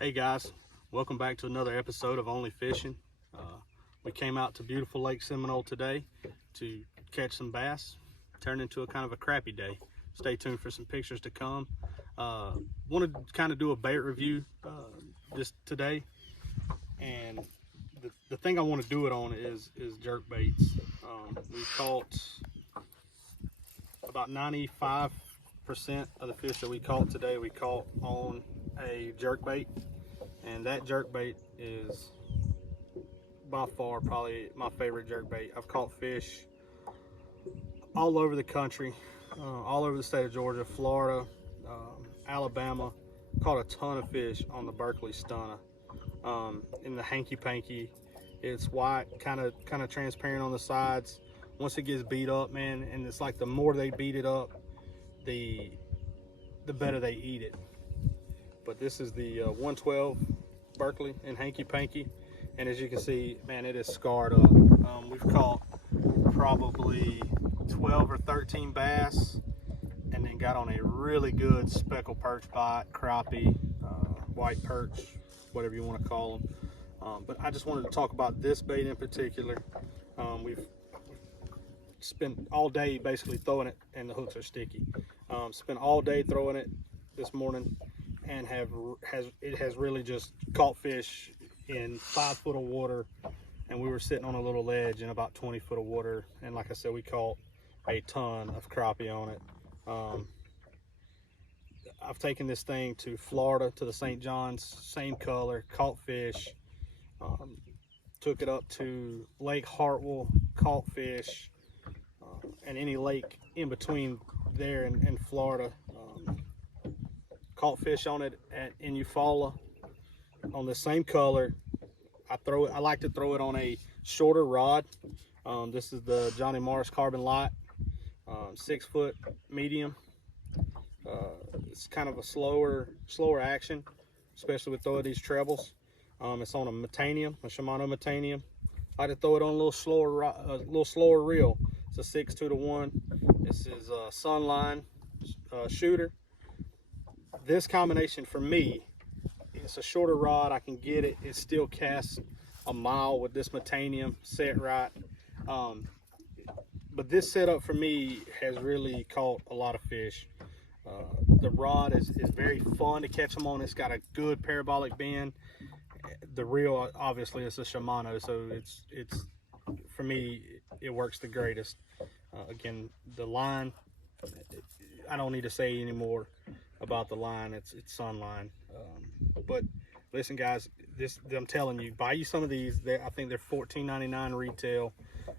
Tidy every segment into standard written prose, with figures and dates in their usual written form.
Hey guys, welcome back to another episode of Only Fishing. We came out to beautiful Lake Seminole today to catch some bass. Turned into a kind of a crappy day. Stay tuned for some pictures to come. Wanted to kind of do a bait review just today, and the thing I want to do it on is jerk baits. We caught about 95% of the fish that we caught today. We caught on a jerk bait. And that jerk bait is by far probably my favorite jerk bait. I've caught fish all over the country, all over the state of Georgia, Florida, Alabama. Caught a ton of fish on the Berkeley Stunner. In the hanky panky, it's white, kind of transparent on the sides. Once it gets beat up, man, and it's like the more they beat it up, the better they eat it. But this is the 112 Berkeley and hanky panky, and as you can see, man, it is scarred up. We've caught probably 12 or 13 bass, and then got on a really good speckled perch bite, crappie, white perch, whatever you want to call them. But I just wanted to talk about this bait in particular. We've spent all day basically throwing it, and the hooks are sticky. Spent all day throwing it this morning, and it has really just caught fish in 5 foot of water, and we were sitting on a little ledge in about 20 foot of water, and like I said, we caught a ton of crappie on it. I've taken this thing to Florida, to the St. John's, same color, caught fish. Took it up to Lake Hartwell, caught fish, and any lake in between there and Florida. Caught fish on it in Eufaula on the same color. I like to throw it on a shorter rod. This is the Johnny Morris Carbon Light, 6 foot medium. It's kind of a slower action, especially with throwing these trebles. It's on a Shimano Metanium. I like to throw it on a little slower reel. It's a 6.2-to-1. This is a Sunline shooter. This combination for me, it's a shorter rod. I can get it. It still casts a mile with this Metanium set right. But this setup for me has really caught a lot of fish. The rod is very fun to catch them on. It's got a good parabolic bend. The reel, obviously, it's a Shimano, so it's for me, it works the greatest. Again, the line, I don't need to say anymore about the line. It's Sunline. But listen, guys, I'm telling you, buy you some of these. I think they're $14.99 retail.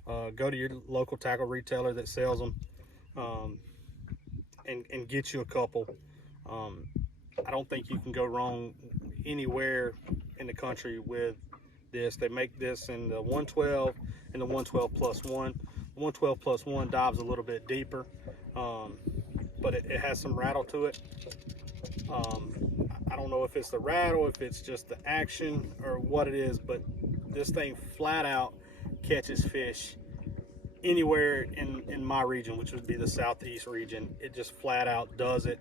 Go to your local tackle retailer that sells them, and get you a couple. I don't think you can go wrong anywhere in the country with this. They make this in the 112 and the 112 plus 1. The 112 plus 1 dives a little bit deeper, but it has some rattle to it. I don't know if it's the rattle, if it's just the action, or what it is, but this thing flat out catches fish anywhere in my region, which would be the southeast region. It just flat out does it.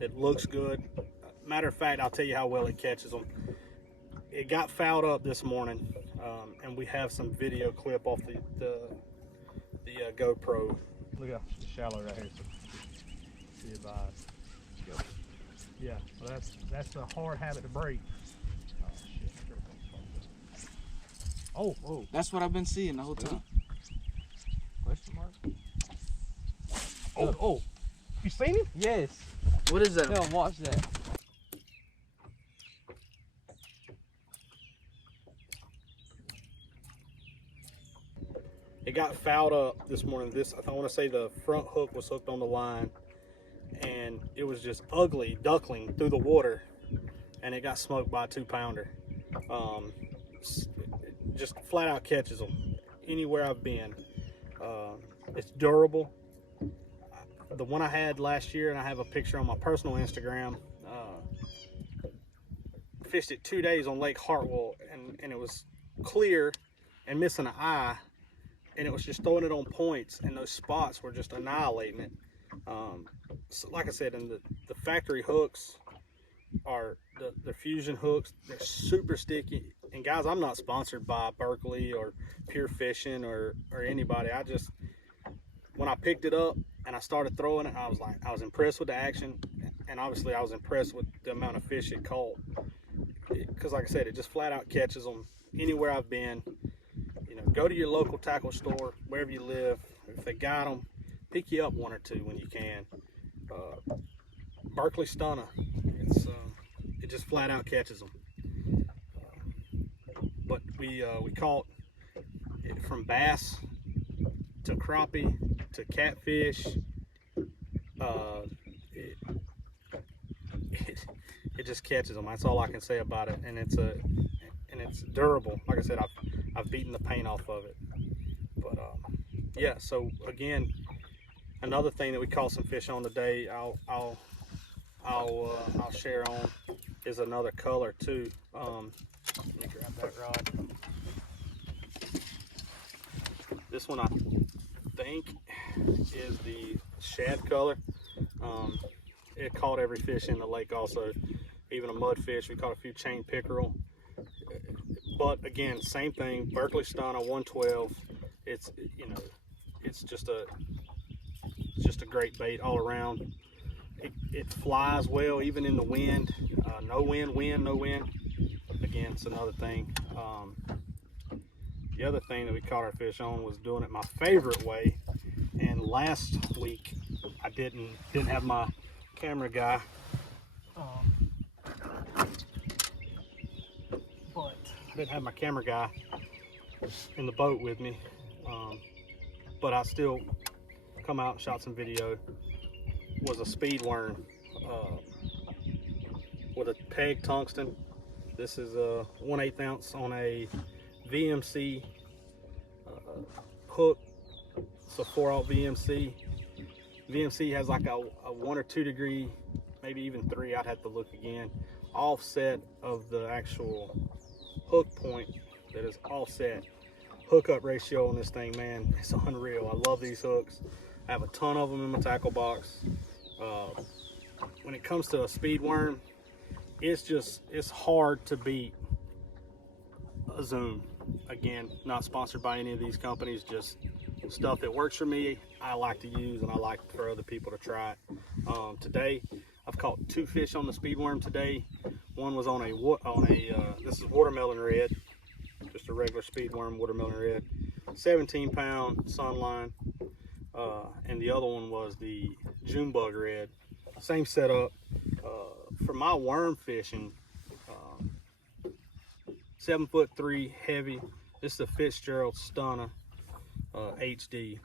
It looks good. Matter of fact, I'll tell you how well it catches them. It got fouled up this morning, and we have some video clip off the GoPro. Look how shallow right here. See it by. Yeah, well that's a hard habit to break. Oh shit! Oh, That's what I've been seeing the whole time. Question mark? oh! You seen him? Yes. What is that? No, watch that. It got fouled up this morning. I want to say the front hook was hooked on the line, and it was just ugly duckling through the water, and it got smoked by a 2-pounder. Just flat out catches them anywhere I've been. It's durable. The one I had last year, and I have a picture on my personal Instagram, fished it 2 days on Lake Hartwell, and it was clear and missing an eye, and it was just throwing it on points, and those spots were just annihilating it. So like I said, in the factory hooks, are the fusion hooks. They're super sticky. And guys, I'm not sponsored by Berkeley or Pure Fishing or anybody. I just, when I picked it up and I started throwing it, I was impressed with the action, and obviously I was impressed with the amount of fish it caught. Because like I said, it just flat out catches them anywhere I've been. You know, go to your local tackle store, wherever you live. If they got them, pick you up one or two when you can. Berkeley Stunner, it just flat out catches them. But we caught it from bass to crappie to catfish. It just catches them. That's all I can say about it, and it's durable. Like I said, I've beaten the paint off of it. But yeah. So again, another thing that we caught some fish on today, I'll share on, is another color too. Let me grab that rod. This one I think is the shad color. It caught every fish in the lake also, even a mudfish. We caught a few chain pickerel. But again, same thing, Berkeley Stunner 112. It's, you know, it's just a great bait all around. It flies well even in the wind. No wind. Again, it's another thing. The other thing that we caught our fish on was doing it my favorite way. And last week I didn't have my camera guy. But I didn't have my camera guy in the boat with me. But I still come out and shot some video. Was a speed worm with a peg tungsten. This is a 1/8 ounce on a VMC hook. It's a 4/0 VMC. VMC has like a 1 or 2 degree, maybe even 3, I'd have to look again, offset of the actual hook point that is offset. Hookup ratio on this thing, man, it's unreal. I love these hooks. I have a ton of them in my tackle box. When it comes to a speed worm, it's hard to beat a Zoom. Again, not sponsored by any of these companies, just stuff that works for me, I like to use, and I like for other people to try it. Today, I've caught 2 fish on the speed worm today. One was on this is watermelon red, just a regular speed worm, watermelon red, 17-pound sunline, and the other one was the June bug red. Same setup. For my worm fishing, 7'3" heavy. This is a Fitzgerald Stunner HD.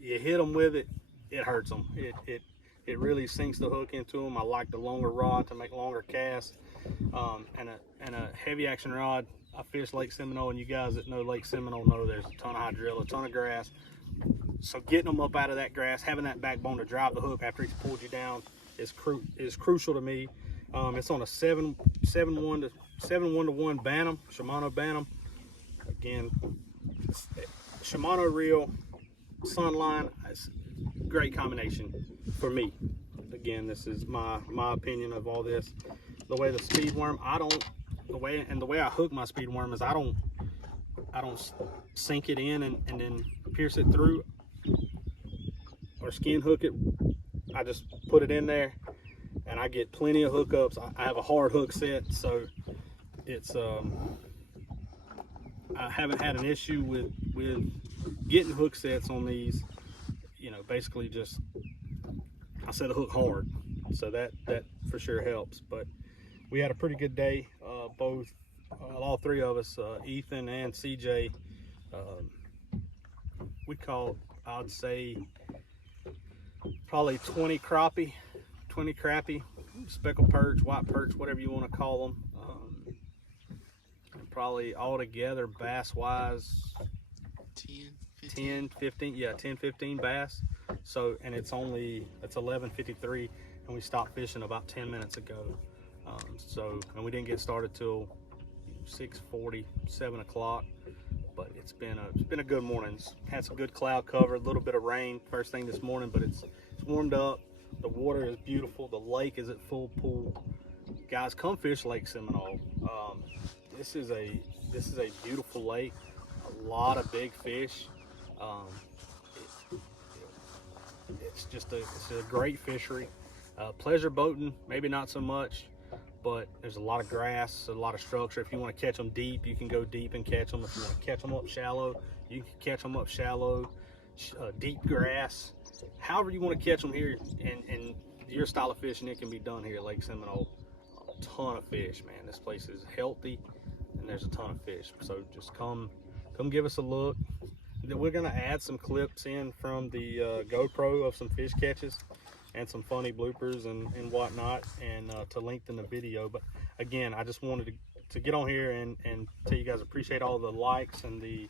You hit them with it, it hurts them. It really sinks the hook into them. I like the longer rod to make longer casts, and a heavy action rod. I fish Lake Seminole, and you guys that know Lake Seminole know there's a ton of hydrilla, a ton of grass. So getting them up out of that grass, having that backbone to drive the hook after he's pulled you down is crucial to me. It's on a 7-1 to 1 Bantam, Shimano Bantam. Again, Shimano reel, Sunline, it's a great combination for me. Again, this is my opinion of all this. The way the speed worm, the way I hook my speed worm is I don't sink it in and then pierce it through or skin hook it. I just put it in there and I get plenty of hookups. I have a hard hook set, so it's I haven't had an issue with getting hook sets on these. You know, basically just I set a hook hard, so that for sure helps. But we had a pretty good day. All 3 of us, Ethan and CJ, we caught, I'd say, probably 20 crappie, speckled perch, white perch, whatever you want to call them. Probably altogether bass wise 10, 15 bass. So, and it's 11:53 and we stopped fishing about 10 minutes ago. And we didn't get started till 6:40, 7 o'clock. But it's been a good morning. It's had some good cloud cover, a little bit of rain first thing this morning, but it's warmed up. The water is beautiful. The lake is at full pool. guys, come fish Lake Seminole. This is a beautiful lake. A lot of big fish. It's a great fishery. Pleasure boating, maybe not so much, but there's a lot of grass, a lot of structure. If you want to catch them deep, you can go deep and catch them. If you want to catch them up shallow, you can catch them up shallow. Deep grass, however you want to catch them here, and your style of fishing, it can be done here at Lake Seminole. A ton of fish, man. This place is healthy, and there's a ton of fish. So just come give us a look. We're gonna add some clips in from the GoPro of some fish catches and some funny bloopers and whatnot, and to lengthen the video. But again, I just wanted to get on here and tell you guys appreciate all the likes and the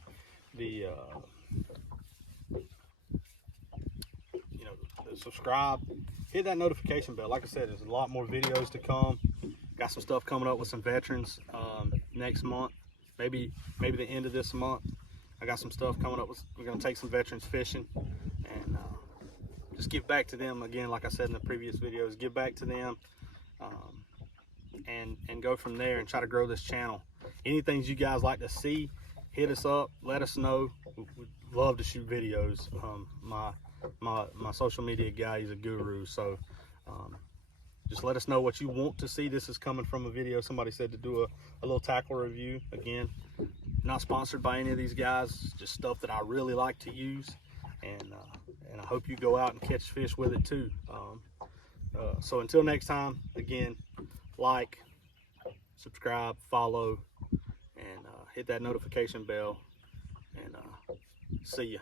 subscribe, hit that notification bell. Like I said, there's a lot more videos to come. Got some stuff coming up with some veterans next month, maybe the end of this month. I got some stuff coming up. We're gonna take some veterans fishing and just give back to them again. Like I said in the previous videos, give back to them and go from there and try to grow this channel. Anything you guys like to see, hit us up, let us know. We'd love to shoot videos. My social media guy, he's a guru, so just let us know what you want to see. This is coming from a video somebody said to do a little tackle review. Again, not sponsored by any of these guys, just stuff that I really like to use, and I hope you go out and catch fish with it too. So until next time, again, like, subscribe, follow, and hit that notification bell, and see ya.